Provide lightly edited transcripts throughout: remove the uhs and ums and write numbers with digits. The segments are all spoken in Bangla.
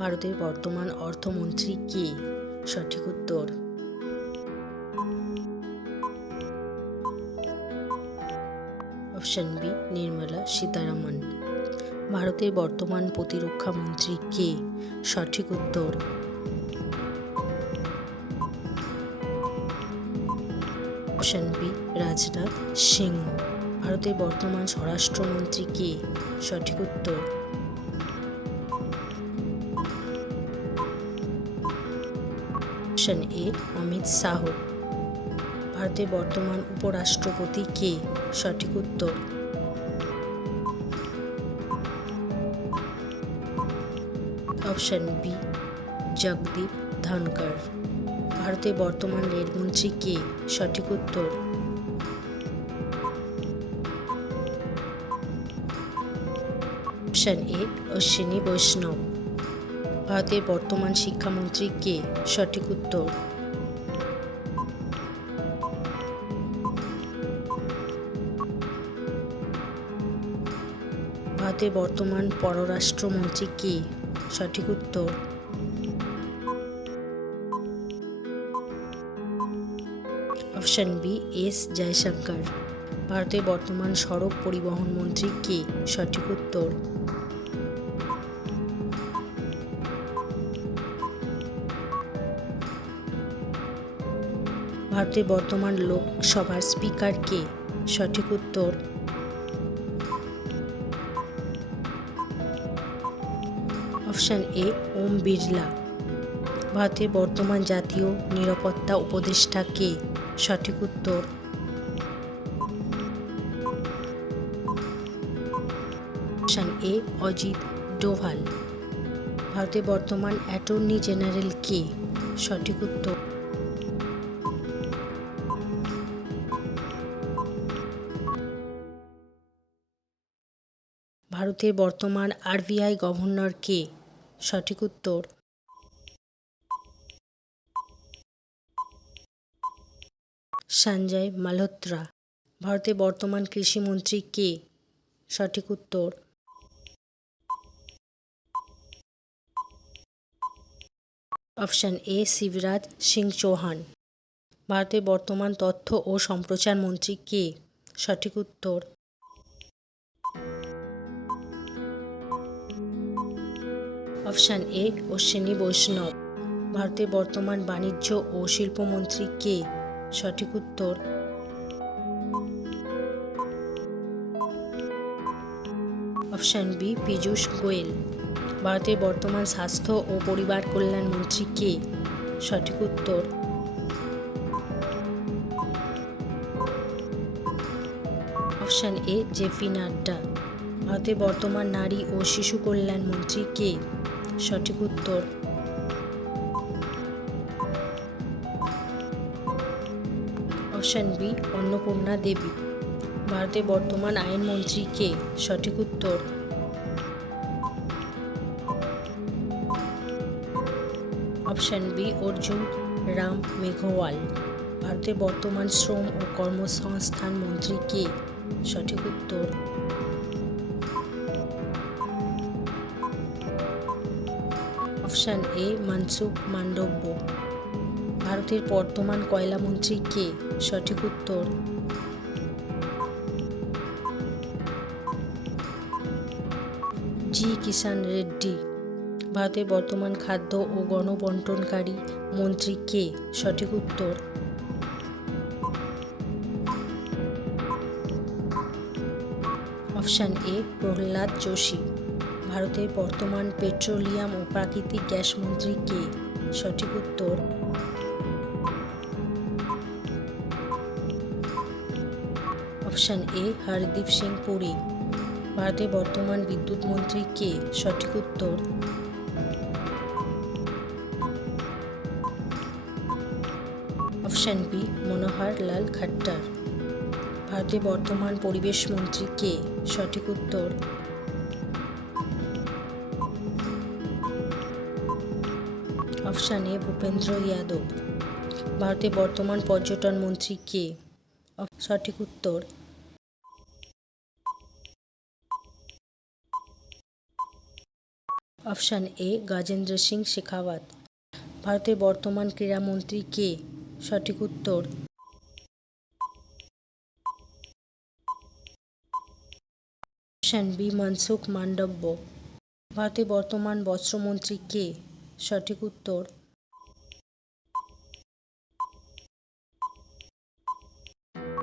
ভারতের বর্তমান অর্থমন্ত্রী কে? সঠিক উত্তর অপশন বি নির্মলা সীতারামন। ভারতের বর্তমান প্রতিরক্ষা মন্ত্রী কে? সঠিক উত্তর অপশন বি রাজনাথ সিংহ। ভারতের বর্তমান স্বরাষ্ট্রমন্ত্রী কে? সঠিক উত্তর অপশন এ অমিত শাহ। ভারতের বর্তমান উপরাষ্ট্রপতি কে? সঠিক উত্তর অপশন বি জগদীপ ধনকর। ভারতের বর্তমান রেলমন্ত্রী কে? সঠিক উত্তর অপশন এ অশ্বিনী বৈষ্ণব। ভারতের বর্তমান শিক্ষামন্ত্রী কে? সঠিক উত্তর ভারতের বর্তমান পররাষ্ট্রমন্ত্রী কে? সঠিক উত্তর অপশন বি এস জয়শঙ্কর। ভারতের বর্তমান সড়ক পরিবহন মন্ত্রী কে? সঠিক উত্তর ভারতের বর্তমান লোকসভার স্পিকার কে? সঠিক উত্তর অপশন এ ওম বিড়লা। ভারতের বর্তমান জাতীয় নিরাপত্তা উপদেষ্টা কে? সঠিক উত্তর অপশন এ অজিত ডোভাল। ভারতের বর্তমান অ্যাটর্নি জেনারেল কে? সঠিক উত্তর ভারতের বর্তমান আরবিআই গভর্নর কে? সঠিক উত্তর সঞ্জয় মালহোত্রা। ভারতের বর্তমান কৃষিমন্ত্রী কে? সঠিক উত্তর অপশন এ শিবরাজ সিং চৌহান। ভারতের বর্তমান তথ্য ও সম্প্রচার মন্ত্রী কে? সঠিক উত্তর অপশন এ অশ্বিনী বৈষ্ণব। ভারতের বর্তমান বাণিজ্য ও শিল্পমন্ত্রী কে? সঠিক উত্তর অপশন বি পীযূষ গোয়েল। ভারতের বর্তমান স্বাস্থ্য ও পরিবার কল্যাণ মন্ত্রী কে? সঠিক উত্তর অপশন এ জেপি নাড্ডা। ভারতের বর্তমান নারী ও শিশু কল্যাণ মন্ত্রী কে? সঠিক উত্তর অপশন বি অন্নপূর্ণা দেবী। ভারতের বর্তমান আইনমন্ত্রী কে? সঠিক উত্তর অপশন বি অর্জুন রাম মেঘওয়াল। ভারতের বর্তমান শ্রম ও কর্মসংস্থান মন্ত্রী কে? সঠিক উত্তর অপশন এ মনসুখ মান্ডব্য। ভারতের বর্তমান কয়লা মন্ত্রী কে? সঠিক উত্তর জি কিষান রেড্ডি। ভারতের বর্তমান খাদ্য ও গণবণ্টনকারী মন্ত্রী কে? সঠিক উত্তর অপশন এ প্রহ্লাদ যোশী। ভারতের বর্তমান পেট্রোলিয়াম ও প্রাকৃতিক গ্যাস মন্ত্রী কে? সঠিক উত্তর অপশন এ হরদীপ সিং পুরী। ভারতের বর্তমান বিদ্যুৎ মন্ত্রী কে? সঠিক উত্তর অপশন বি মনোহর লাল খট্টার। ভারতের বর্তমান পরিবেশ মন্ত্রী কে? সঠিক উত্তর অপশন এ ভূপেন্দ্র যাদব। ভারতের বর্তমান পর্যটন মন্ত্রী কে? সঠিক উত্তর অপশান এ গজেন্দ্র সিং শেখাওয়াত। ভারতের বর্তমান ক্রীড়ামন্ত্রী কে? সঠিক উত্তর অপশান বি মনসুখ মান্ডব্য। ভারতের বর্তমান বস্ত্রমন্ত্রী কে? সঠিক উত্তর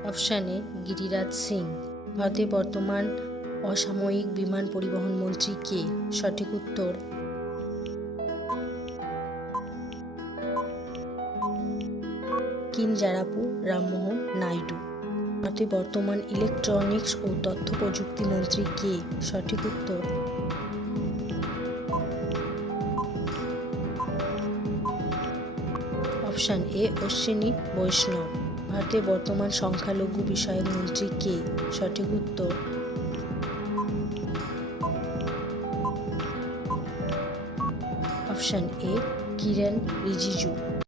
অপশান এ গিরিরাজ সিং। ভারতের বর্তমান অসামরিক বিমান পরিবহন মন্ত্রী কে? সঠিক উত্তর কিঞ্জারাপু রামমোহন নাইডু। ভারতের বর্তমান ইলেকট্রনিক্স ও তথ্য প্রযুক্তি মন্ত্রী কে? সঠিক উত্তর অপশান এ অশ্বিনী বৈষ্ণব। ভারতের বর্তমান সংখ্যালঘু বিষয়ক মন্ত্রী কে? সঠিক উত্তর অপশান এ কিরেন রিজিজু।